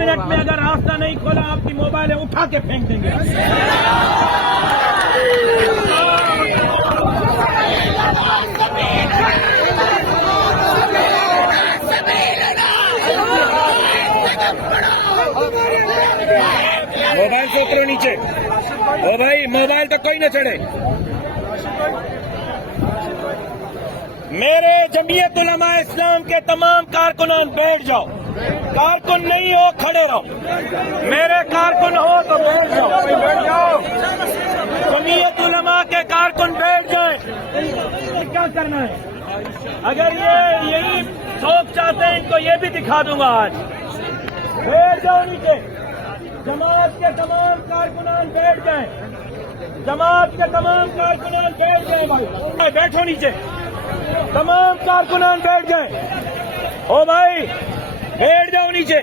Minute में अगर रास्ता नहीं खोला आपकी मोबाइलें उठा के फेंक देंगे। मोबाइल से उतरो नीचे। ओ भाई मोबाइल तो कोई न चढ़े। मेरे जमीयत उलमा इस्लाम के तमाम कारकुनान बैठ जाओ। कारकुन नहीं हो खड़े रहो। मेरे कारकुन हो तो बैठ जाओ। जमीयत उलमा के कारकुन बैठ जाए। क्या करना है? अगर ये यही शौक चाहते हैं इनको ये भी दिखा दूंगा आज। बैठ जाओ नीचे। जमात के तमाम कारकुनान बैठ जाएं। जमात के तमाम कारकुनान बैठ जाएं। भाई बैठो नीचे। तमाम कारकुनान बैठ जाएं। ओ भाई बैठ जाओ नीचे।